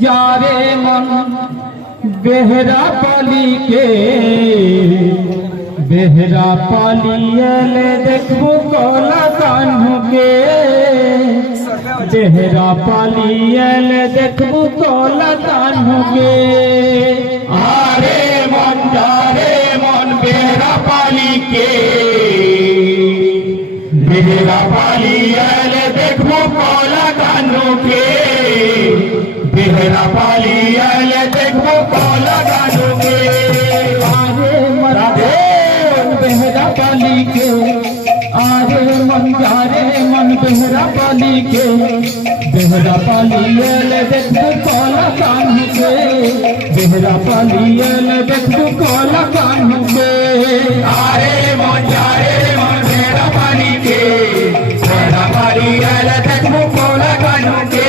যারে মন বেহরা পালিকে বেহরা পালিয়েলে দেখবো কলা কানুকে বেহরা পালিয়েলে দেখবো কলা কানুকে আরে মন যারে মন বেহরা পালিকে বেহরা পালিয়েলে দেখবো কলা কানুকে বেহরা পালিয়েলে দেখবো কলা কানুকে আরে মরাদে বেহরা পালিকে আরে মন যারে মন বেহরা পালিকে বেহরা পালিয়েলে দেখবো কলা কানুকে বেহরা পালিয়েলে দেখবো কলা কানুকে আরে মন যারে মন বেহরা পালিকে বেহরা পালিয়েলে দেখবো কলা কানুকে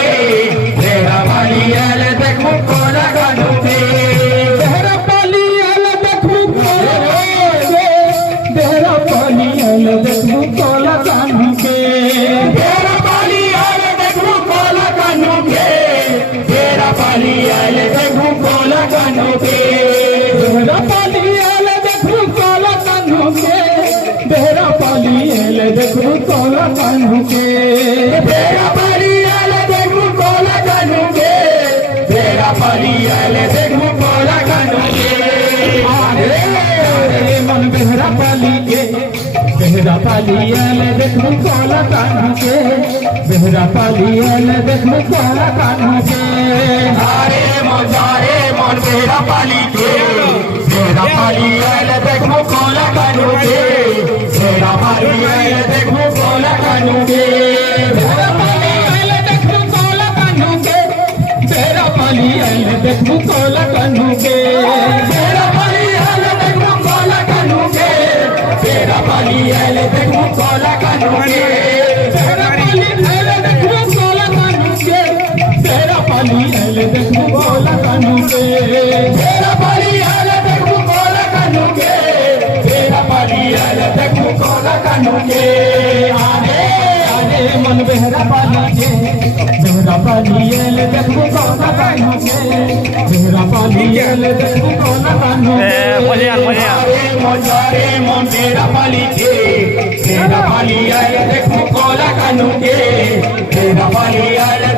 বেহরা পালিয়েলে দেখবো কলা কানুকে বেহরা পালিয়েলে দেখবো বেহরা পালিয়েলে দেখবো কলা কানুকে বেহরা পালিয়েলে দেখবো কলা কানুকে বেহরা পালিয়েলে দেখবো কলা কানুকে বেহরা পালিয়েলে দেখবো কলা কানুকে বেহরা পালিয়েলে দেখবো কলা কানুকে বেহরা পালিয়েলে দেখবো কলা কানুকে বেহরা পালিয়েলে দেখবো কলা কানুকে আরে মন বেহরা পালিকে বেহরা পালিয়েলে দেখবো কলা কানুকে বেহরা পালিয়েলে দেখবো কলা কানুকে আরে মন যারে মন বেহরা পালিকে বেহরা পালিয়েলে দেখবো কলা কানুকে বেহরা পালিয়েলে দেখবো কলা কানুকে বেহরা পালিয়েলে দেখবো কলা কানুকে বেহরা পালিয়েলে দেখবো কলা কানুকে বেহরা পালিয়েলে দেখবো কলা কানুকে বেহরা পালিয়েলে দেখবো কলা কানুকে বেহরা পালিয়েলে দেখবো কলা কানুকে বেহরা পালিয়েলে দেখবো কলা কানুকে বেহরা পালিয়েলে দেখবো কলা কানুকে বেহরা পালিয়েলে দেখবো কলা কানুকে আরে আরে মন বেহরা পালিকে বেহরা পালিয়েলে দেখবো কলা কানুকে বেহরা পালিয়েলে দেখবো কলা কানুকে আরে মন যারে মন বেহরা পালিকে বেহরা পালিয়েলে দেখবো কলা কানুকে বেহরা পালিয়েলে